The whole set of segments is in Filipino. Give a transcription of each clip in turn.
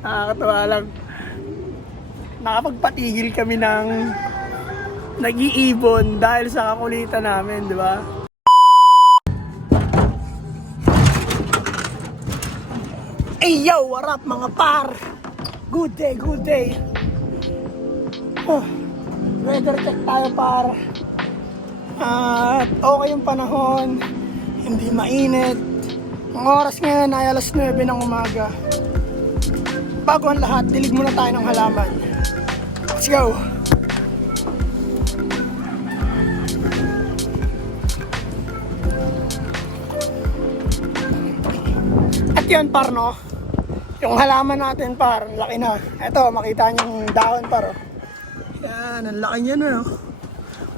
Nakakatawa lang. Nakapagpatigil kami ng nag-iibon dahil sa kakulitan namin, di ba? Hey yo, what up mga par? Good day, good day. Oh, weather check tayo par. At okay yung panahon, hindi mainit. Ang oras ngayon ay alas 9 ng umaga. Bago ang lahat, dilig muna tayo ng halaman. Let's go! At yun par, no? Yung halaman natin par, laki na. Ito, makita niyo yung dahon par. Yan, ang laki niya na, no?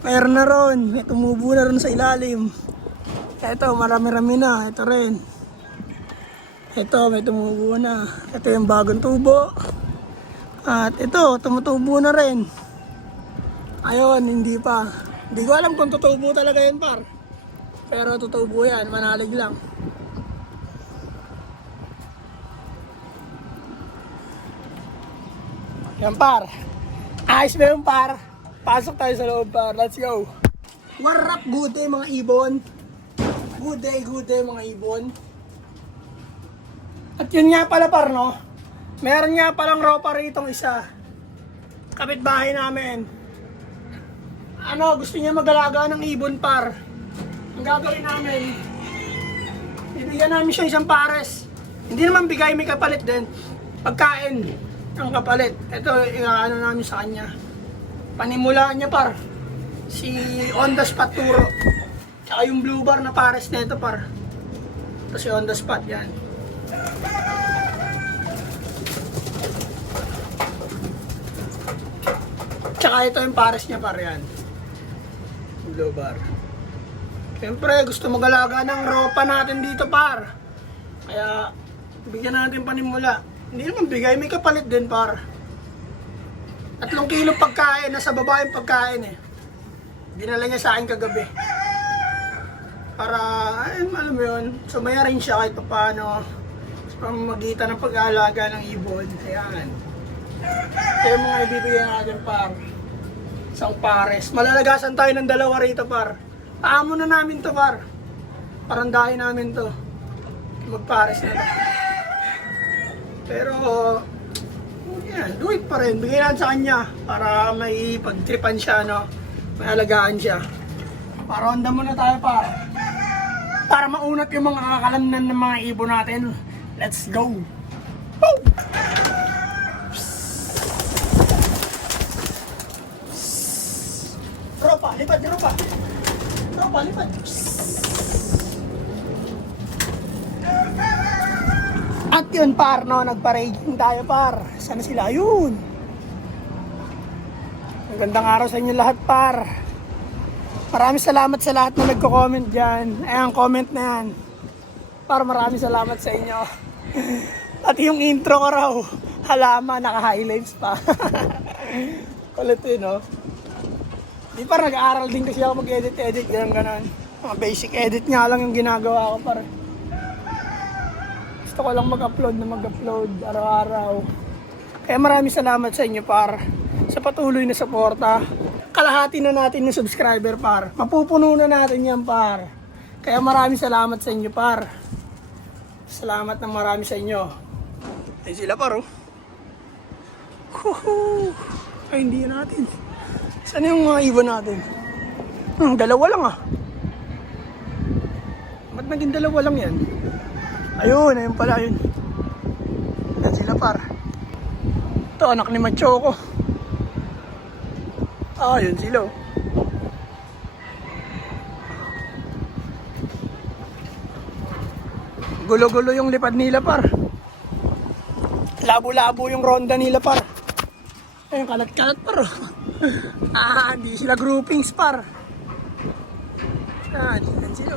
Mayroon na ron, may tumubo na ron sa ilalim. Ito, marami-rami na. Ito rin. Ito, may tumubo na. Ito yung bagong tubo. At ito, tumutubo na rin. Ayun, hindi pa. Hindi ko alam kung tutubo talaga yun par. Pero tutubo yan, manalig lang. Yan par. Ayos ba yung par? Pasok tayo sa loob par. Let's go. What up, good day mga ibon? Good day mga ibon. At yun nga pala par, no? Meron nga palang ropa ritong isa. Kapitbahay namin. Ano, gusto niya mag-alaga ng ibon par. Ang gagawin namin, bibigyan namin siya isang pares. Hindi naman bigay, may kapalit din. Pagkain ang kapalit. Ito, ano namin sa kanya. Panimulaan niya par. Si on the spot turo. Tsaka yung blue bar na pares nito par. Ito si on the spot yan. Tsaka ito yung pares niya par yan. Blue bar. Siyempre gusto mag-alaga ng ropa natin dito par. Kaya bigyan natin panimula. Hindi naman bigay, may kapalit din par. 3 kilo pagkain, nasa baba yung pagkain eh. Dinala niya sa akin kagabi. Para, ay, alam mo yun, sumaya rin siya kahit paano sa pamamagitan ng pag-aalaga ng ibon. Ayan. Kaya mga ibibigay natin par. Isang pares. Malalagasan tayo ng 2 rito par. Paamo na namin to par. Parandahin namin to. Magpares na to. Pero, yeah, do it pa rin. Bigay natin sa kanya para may pagtripan siya, no? May alagaan siya. Paronda muna tayo para maunat yung mga kakalamnan ng mga ibon natin. Let's go! Woo! Tropa, lipad, tropa! Tropa, lipad! At yun par, no, nagpa-raging tayo par. Sana sila? Ayun. Magandang araw sa inyo lahat par. Maraming salamat sa lahat na nagko-comment dyan. Ayan, comment na yan. Par, maraming salamat sa inyo. At yung intro ko raw, halaman, naka-highlights pa. Kulit yun, no? Di par, nag-aaral din kasi ako mag-edit, gano'n. Mga basic edit nga lang yung ginagawa ko par. Gusto ko lang mag-upload araw-araw. Kaya maraming salamat sa inyo par. Sa patuloy na suporta. Kalahati na natin yung subscriber par. Mapupuno na natin yan par. Kaya maraming salamat sa inyo par. Salamat ng marami sa inyo. Ay sila par oh. Ay hindi natin. Saan yung mga ibon natin? Dalawa lang ah. Ba't naging 2 lang yan? Ayun, ayun pala yun. Yan sila par. Ito, anak ni Machoko. Ah, yun sila. Gulo-gulo yung lipad nila par. Labo-labo yung ronda nila par. Ayun, kalat-kalat par. Hindi sila groupings par. Yan sila.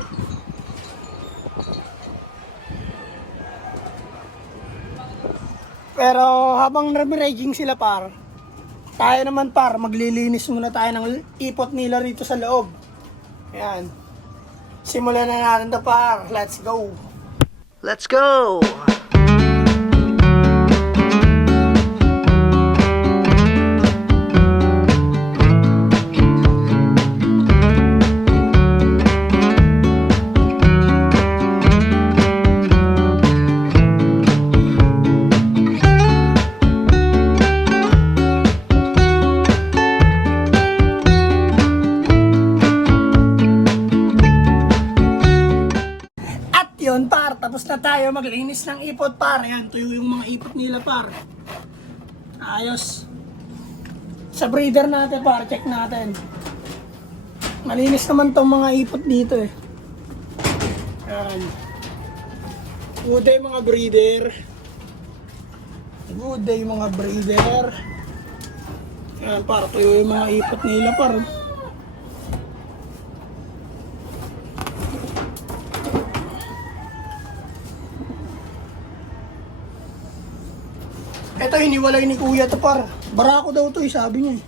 Pero habang nag-raging sila par, tayo naman par, maglilinis muna tayo ng ipot nila rito sa loob. Ayan. Simulan na natin to par. Let's go! Let's go! tayo maglinis ng ipot par. Ayan, tuyo yung mga ipot nila par. Ayos. Sa breeder natin par, check natin. Malinis naman tong mga ipot dito eh. Ayan. Good day mga breeder. Good day mga breeder. Ayan par, tuyo yung mga ipot nila par. Ito hiniwalay ni kuya to par. Barako daw to sabi niya eh.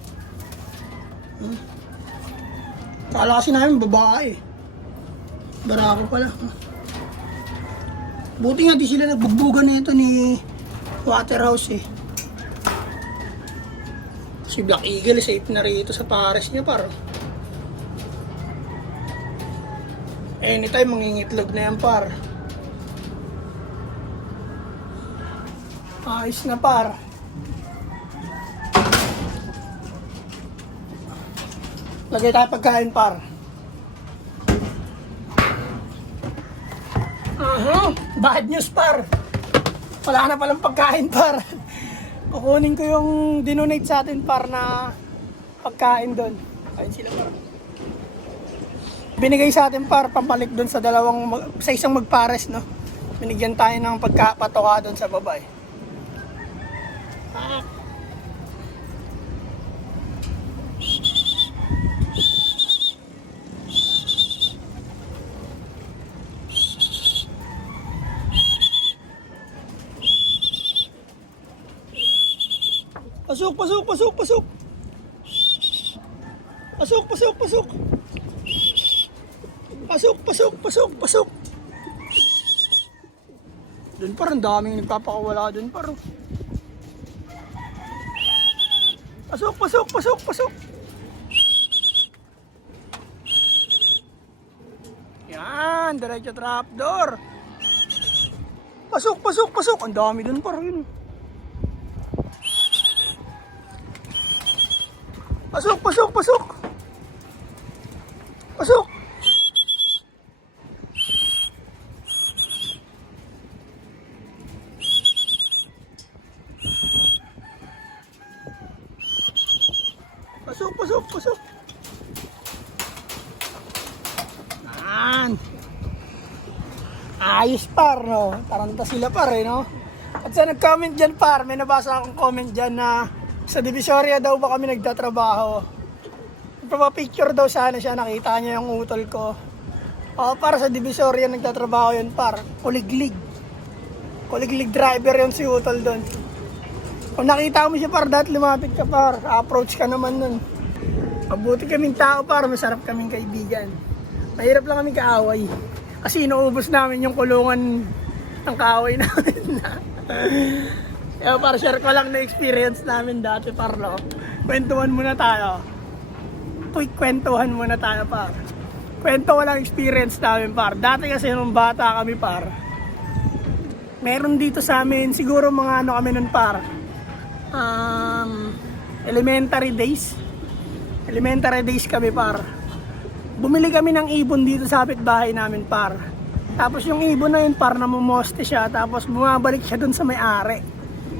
Kala kasi namin babae. Barako pala. Buti nga di sila nagbugbugan na ito ni Waterhouse eh. Si Black Eagle safe na rito sa pares niya par. Anytime mangingitlog na yan par. Ayos na par. Lagay tayo pagkain par. Bad news par. Wala na palang pagkain par. Kukunin ko yung dinonate sa atin par na pagkain doon. Kain sila par. Binigay sa atin par pampalik doon sa sa isang magpares no. Binigyan tayo ng pagkapatoka doon sa babae. Pasok, pasok, pasok, pasok. Pasok, pasok, pasok. Pasok, pasok, pasok, pasok. Doon parang daming nagpapakawala doon parang. Pasok, pasok, pasok, pasok. Yan, diretso trapdoor. Pasok, pasok, pasok. Ang dami doon parang yun. Pasok, pasok, pasok. Pasok. Pasok, pasok, pasok. Yan. Ayos par, no? Taranta sila par, eh, no? At sa nag-comment dyan par, may nabasa akong comment dyan na sa Divisoria daw ba kami nagtatrabaho. Nagpapapicture daw sana siya, nakita niya yung utol ko. O, para sa Divisoria nagtatrabaho yun par, kuliglig. Kuliglig driver yun si utol doon. Kung nakita mo siya par, dahil lumapit ka par, approach ka naman nun. Mabuti kaming tao par, masarap kaming kaibigan. Mahirap lang kaming kaaway. Kasi inuubos namin yung kulungan ng kaaway namin na. Kaya par, share ko lang na experience namin dati par, no? Kwentuhan muna tayo. Quick kwentuhan muna tayo par. Kwento ko lang experience namin par. Dati kasi nung bata kami par, meron dito sa amin, siguro mga ano kami nun par, elementary days. Elementary days kami par. Bumili kami ng ibon dito sa kapitbahay namin par. Tapos yung ibon na yun par, namumoste siya. Tapos bumabalik siya dun sa may-ari.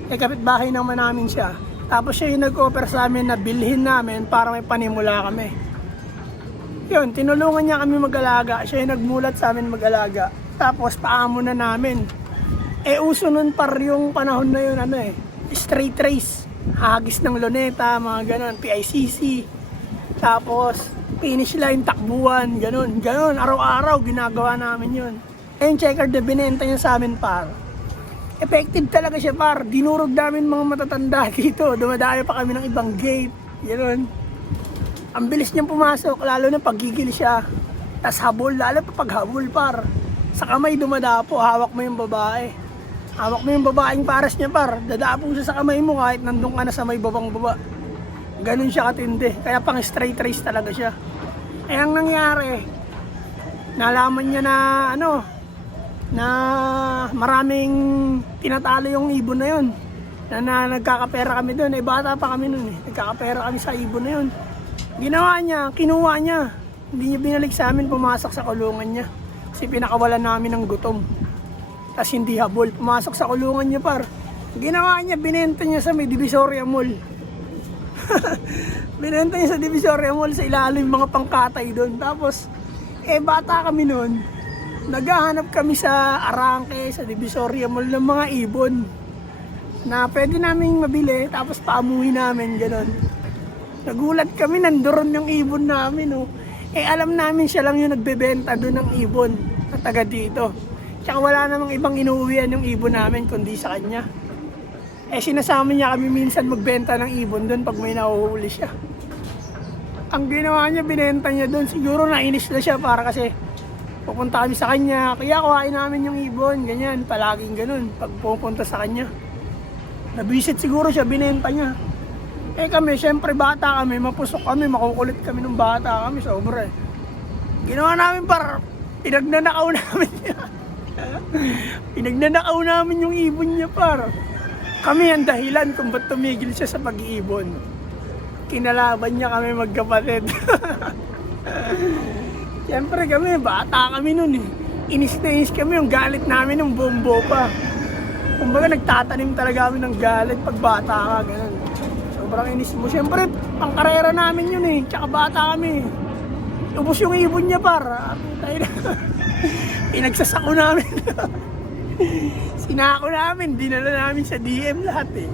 Kapitbahay naman namin siya. Tapos siya yung nag-offer sa amin na bilhin namin para may panimula kami. Yun, tinulungan niya kami mag-alaga. Siya yung nagmulat sa amin mag-alaga. Tapos paamo na namin. Uso nun par yung panahon na yun, straight race. Hagis ng luneta, mga ganon, PICC. Tapos finish line, takbuhan, ganon. Ganon, araw-araw ginagawa namin yun. Yung checker na binenta niya sa amin par. Effective talaga siya par. Dinurog namin mga matatanda dito. Dumadayo pa kami ng ibang gate. Ganon. Ang bilis niyang pumasok, lalo na pagigil siya. Tas habol, lalo pa paghabol par. Sa kamay dumadapo, hawak mo yung babae. Hawak mo yung babaeng pares niya par. Dadapo siya sa kamay mo kahit nandun ka na sa may babang baba. Ganon siya katindi. Kaya pang straight race talaga siya. Ang nangyari, nalaman niya na na maraming tinatalo yung ibon na yun. Na nagkakapera kami doon. Bata pa kami noon eh. Nagkakapera kami sa ibon na yun. Ginawa niya, kinuha niya. Hindi niya binalik sa amin, pumasok sa kulungan niya. Kasi pinakawalan namin ng gutom. tas hindi habol. Pumasok sa kulungan niya par. Ginawa niya, binenta niya sa may Divisoria Mall. Binenta niya sa Divisoria Mall sa ilalim mga pangkatay doon. Tapos, bata kami noon. Naghahanap kami sa Arangke, sa Divisoria Mall ng mga ibon na pwede namin mabili, tapos paamuhi namin, gano'n. Nagulat kami, nandoon yung ibon namin, oh. Alam namin siya lang yung nagbebenta doon ng ibon na taga dito. Tsaka wala namang ibang inuuwian yung ibon namin kundi sa kanya. Sinasama niya kami minsan magbenta ng ibon doon pag may nahuhuli siya. Ang ginawa niya, binenta niya doon. Siguro nainis na siya para kasi pupunta kami sa kanya. Kaya kuhain namin yung ibon, ganyan, palaging ganun pag pupunta sa kanya. Nabisit siguro siya, binenta niya. Kami, syempre bata kami, mapusok kami, makukulit kami nung bata kami, sobra eh. Ginawa namin para pinagnanakaw namin niya. Pinagnanakaw namin yung ibon niya par. Kami ang dahilan kung ba't tumigil siya sa pag-iibon. Kinalaban niya kami magkapatid. Siyempre kami, bata kami nun eh. Inis na inis kami, yung galit namin ng bombo pa. Kumbaga nagtatanim talaga kami ng galit pag bata ka, ganun. Sobrang inis mo. Siyempre, ang karera namin yun eh. Tsaka bata kami. Ubus yung ibon niya par. Pinagsasako namin. Sinako namin, dinala namin sa DM lahat eh.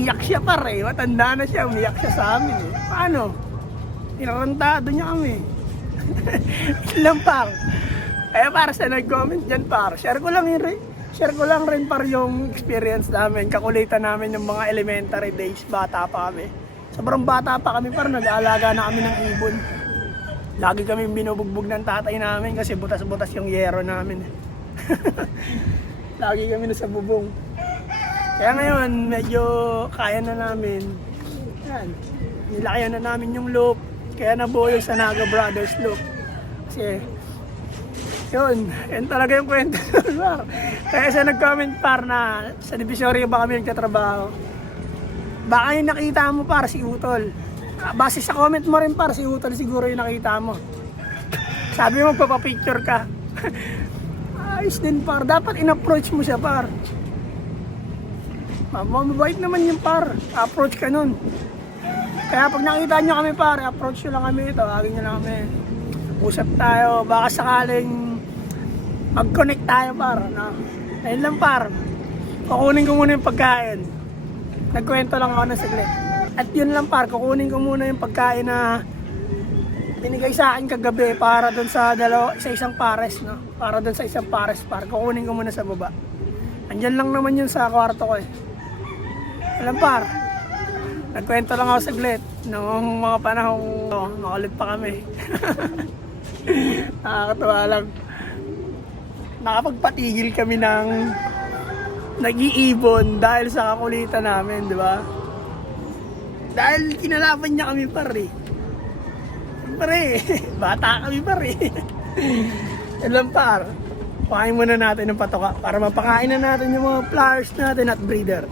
Iyak siya par eh, matanda na siya, umiyak siya sa amin eh. Paano? Tinarantado niya kami. Ilang par. Kaya para sa nag-comment dyan par, share ko lang rin par yung experience namin, kakulitan namin yung mga elementary days, bata pa kami. Sobrang bata pa kami par, nag-aalaga na kami ng ibon. Lagi kami binubugbog ng tatay namin kasi butas-butas yung yero namin. Lagi kami nasa bubong. Kaya ngayon, medyo kaya na namin. Yan. Nilakayan na namin yung loop. Kaya nabuo yung Sanaga Brothers loop. Kasi, yun talaga yung kwento. Kaya siya nag-comment par na sa Divisoria ba kami nagtatrabaho. Baka yung nakita mo par si Utol. Base sa comment mo rin par, si Utol siguro yung nakita mo. Sabi mo magpapapicture ka. Ayos din par, dapat in-approach mo siya par. Mabait naman yung par, approach ka nun. Kaya pag nakita nyo kami par, approach nyo lang kami, tawagin nyo lang kami. Usap tayo, baka sakaling mag-connect tayo par. No? Ayun lang par, kukunin ko muna yung pagkain. Nagkwento lang ako ng saglit. At yun lang par, kukunin ko muna yung pagkain na binigay sa akin kagabi para doon sa isang pares, no? Para doon sa isang pares par, kukunin ko muna sa baba. Andyan lang naman yun sa kwarto ko eh. Alam par, nagkwento lang ako saglit noong mga panahong makulit pa kami. Nakakatawa lang. Nakapagpatigil kami ng nag-iibon dahil sa kakulitan namin, di ba? Dahil kinalaban niya kami pare. Pare, bata kami pare. Alam par, pakain muna natin ng patoka para mapakain na natin yung mga flowers natin at breeder.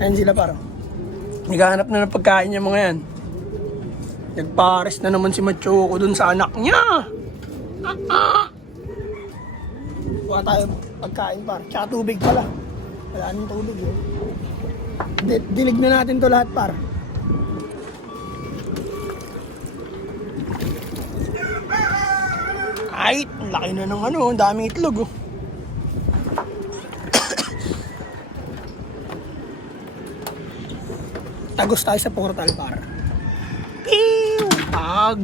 Ayan sila par. Naghahanap na ng pagkain niya mga yan. Nagpares na naman si Machuco dun sa anak niya. Kuha tayo pagkain par. Tsaka tubig pala. Wala nang tubig eh. Dilig na natin to lahat par. Ay, laki na ng ano, daming itlog oh. Tagos tayo sa portal par. Pew! Pag!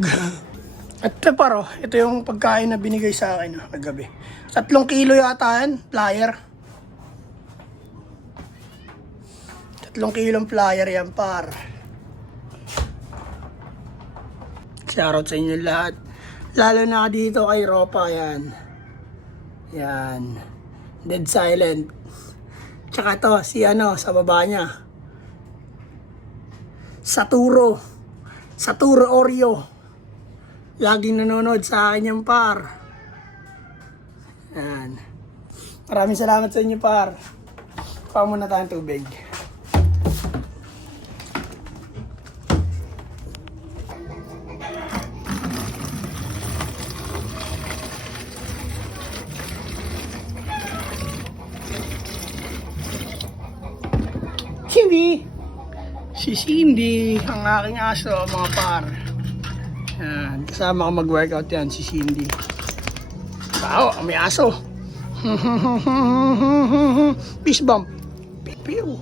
At paro, ito yung pagkain na binigay sa akin kagabi. 3 kilo yata yan, flyer. 3 kilong flyer yan par. Shoutout sa inyo lahat. Lalo na dito kay Ropa, yan. Yan. Dead silent. Tsaka to, si ano, sa baba niya. Saturo Oreo. Laging nanonood sa akin yung par. Yan. Maraming salamat sa inyo par. Kuha muna tayong tubig. Cindy! Si Cindy, ang aking aso, mga par. Yan, kasama ko mag-workout yan, si Cindy. Wow, may aso. Peace bump. Pew.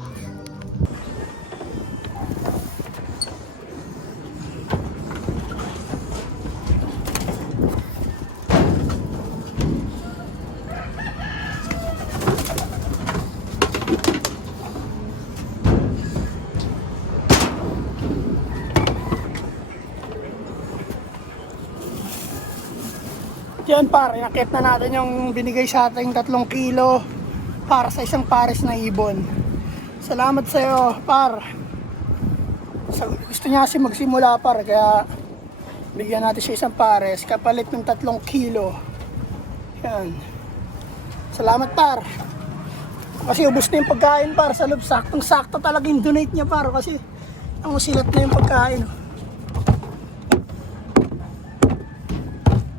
Yan par, inakit na natin yung binigay sa ating 3 kilo para sa isang pares na ibon. Salamat sa iyo par. Gusto niya kasi magsimula par, kaya bigyan natin siya isang pares kapalit ng 3 kilo. Yan. Salamat par. Kasi ubos na yung pagkain par sa loob. Saktong sakto talaga yung donate niya par, kasi ang usilat na yung pagkain.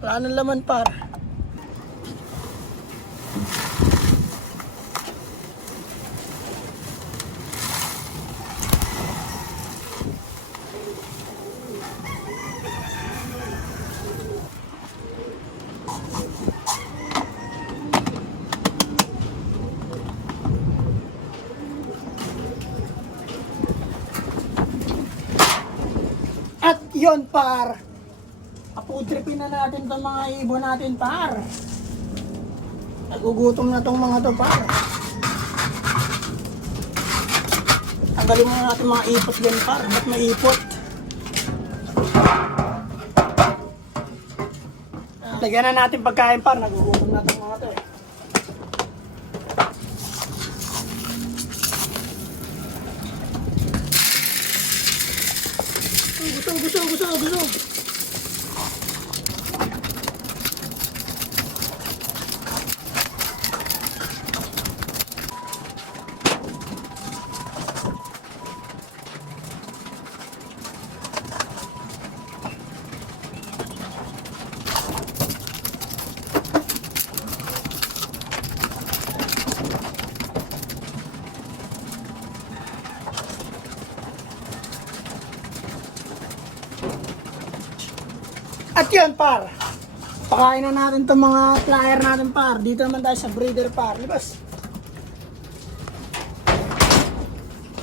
Wala nang laman par. At yon par, apudripin na natin itong mga ibon natin par. Nagugutom na itong mga to par. Tanggalin muna natin mga ipot din par. Ba't may ipot? Lagyan na natin pagkain par. Nagugutom na itong mga to eh. Gusto. At yun par, pakain na natin itong mga flyer natin par. Dito naman tayo sa breeder par. Libas.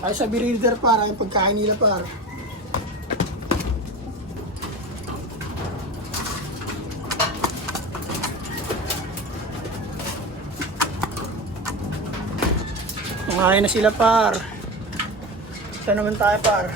Tayo sa breeder par, yung pagkain nila par. Kumain na sila par. Ito naman tayo par.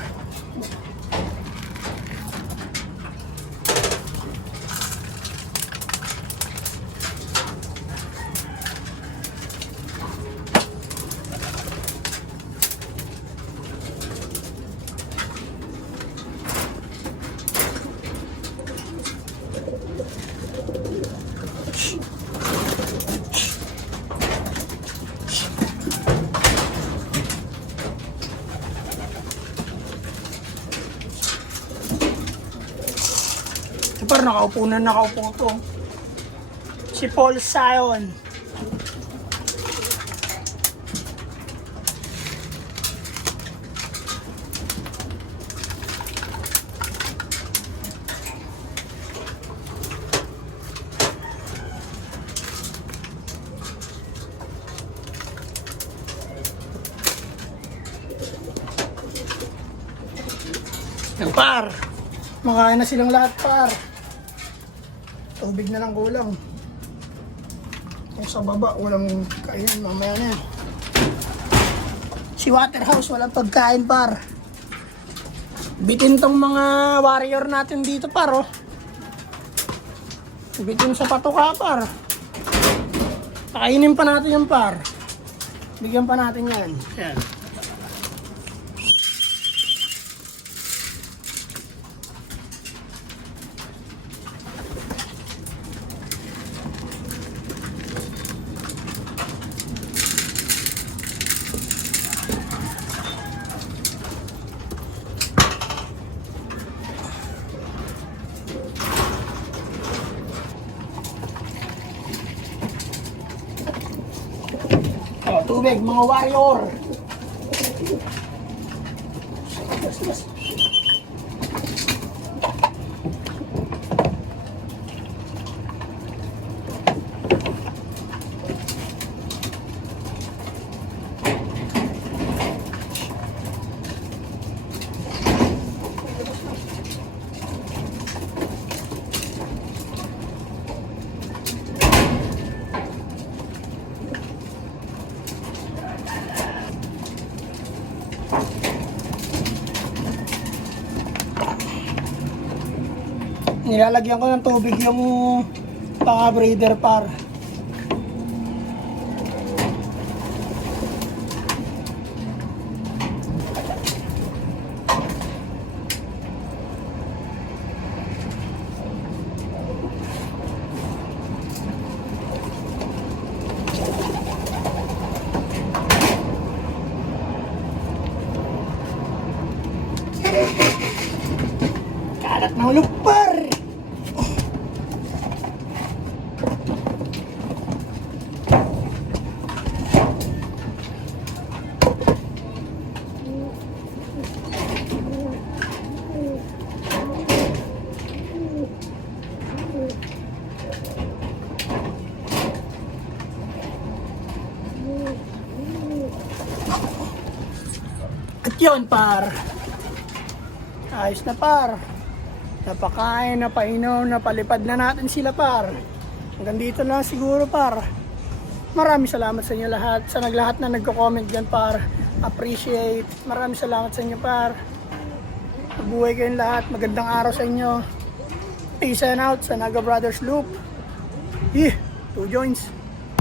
Par, nakaupo to. Si Paul Sion. Yan par. Makain na silang lahat par. Tubig na lang kulang. Kung sa baba, walang kainin. Mamaya na yan. Si Waterhouse, walang pagkain par. Bitin tong mga warrior natin dito par oh. Bitin sa patuka par. Pakainin pa natin yan par. Bigyan pa natin yan. Yan. Tubig, mga warrior. Mas. Nilalagyan ko ng tubig yung paka-breeder par. Kalat na hulog par! At yun par, ayos na par, napakain, napainom, napalipad na natin sila par. Hanggang dito lang siguro par. Maraming salamat sa inyo lahat, sa naglahat na nagko-comment dyan par, appreciate. Maraming salamat sa inyo par. Mabuhay kayong lahat, magandang araw sa inyo. Peace and out sa Naga Brothers Loop. 2 joints.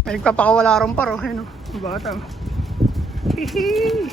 May nagpapakawala ron par, oh, ayun, oh, bata. Hihi.